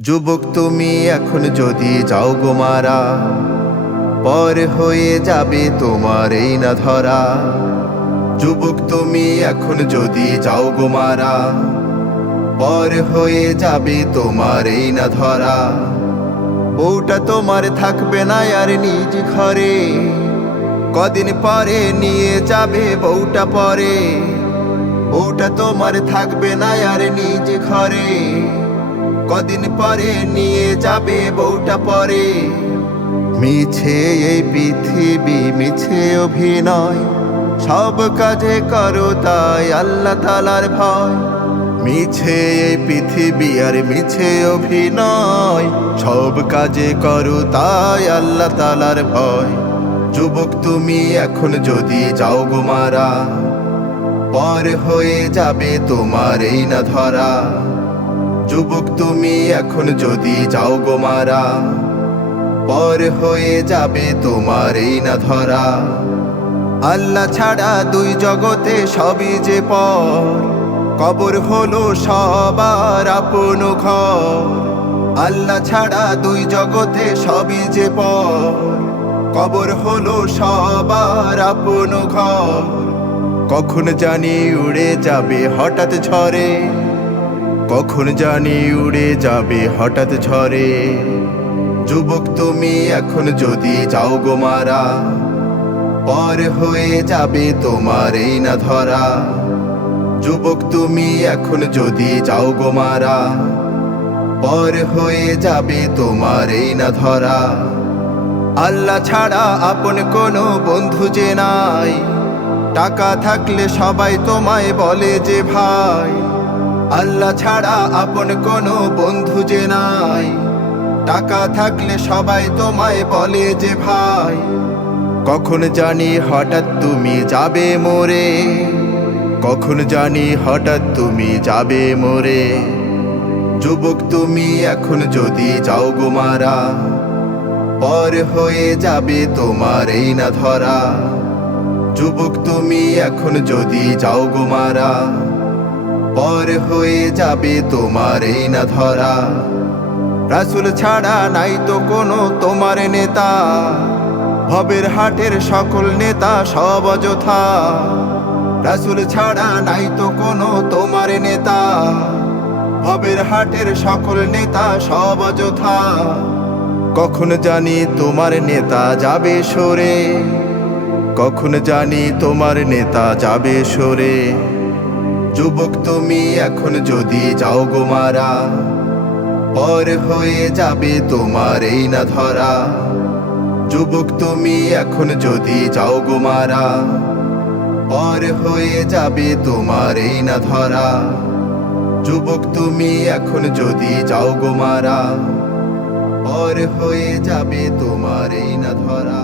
যুবক তুমি এখন যদি যাও গো মারা, পর হয়ে যাবে তোমার এই না ধরা। যুবক তুমি এখন যদি যাও গো মারা, পর হয়ে যাবে তোমার এই না ধরা। বউটা তোমার থাকবে না আর নিজ ঘরে, কদিন পরে নিয়ে যাবে বউটা পরে। বউটা তোমার থাকবে না আর নিজ ঘরে। কদিন পরে নিয়ে যাবে বউটা পরে। মিছে এই পৃথিবী, মিছে অভিনয়। সব কাজে করো তাই আল্লাহ তালার ভয়। মিছে এই পৃথিবী আর মিছে অভিনয়। সব কাজে করো তাই আল্লাহ তালার ভয়। যুবক তুমি এখন যদি যাও গো মারা, পর হয়ে যাবে তোমার এই না ধরা। যুবক তুমি এখন যদি যাও গো মারা, পর হয়ে যাবে তোমার এই না ধরা। আল্লাহ ছাড়া দুই জগতে সবই যে পর, কবর হলো সবার আপন ঘর। আল্লাহ ছাড়া দুই জগতে সবই যে পর, কবর হলো সবার আপন ঘর। কখন জানি উড়ে যাবে হঠাৎ ঝরে কখন জানি উড়ে যাবে হঠাৎ ঝরে যুবক তুমি এখন যদি যাও গো মারা, পর হয়ে যাবে তোমার এই না ধরা। যুবক তুমি এখন যদি যাও গো মারা, পর হয়ে যাবে তোমার এই না ধরা। আল্লাহ ছাড়া আপন কোনো বন্ধু যে নাই, টাকা থাকলে সবাই তোমায় বলে যে ভাই। আল্লাহ ছাড়া আপন কোনো বন্ধু যে নাই। টাকা থাকলে সবাই তোমায় বলে যে ভাই। কখন জানি হঠাৎ তুমি যাবে মোরে। কখন জানি হঠাৎ তুমি যাবে মোরে। যুবক তুমি এখন যদি যাও গো মারা, পর হয়ে যাবে তোমার এই না ধরা। যুবক তুমি এখন যদি যাও গো মারা পর হয়ে যাবে তোমার এই না ধরা। রাসুল ছাড়া নাই তো কোনো তোমার নেতা। ভবের হাটের সকল নেতা সব অযথা। রাসুল ছাড়া নাই তো কোনো তোমার নেতা। ভবের হাটের সকল নেতা সব অযথা। কখন জানি তোমার নেতা যাবে সরে? কখন জানি তোমার নেতা যাবে সরে? যুবক তুমি এখন যদি যাও গো মারা, পর হয়ে যাবে তোমার এই না ধরা। যুবক তুমি এখন যদি যাও গো মারা, পর হয়ে যাবে তোমার এই না ধরা। যুবক তুমি এখন যদি যাও গো মারা, পর হয়ে যাবে তোমার এই না ধরা।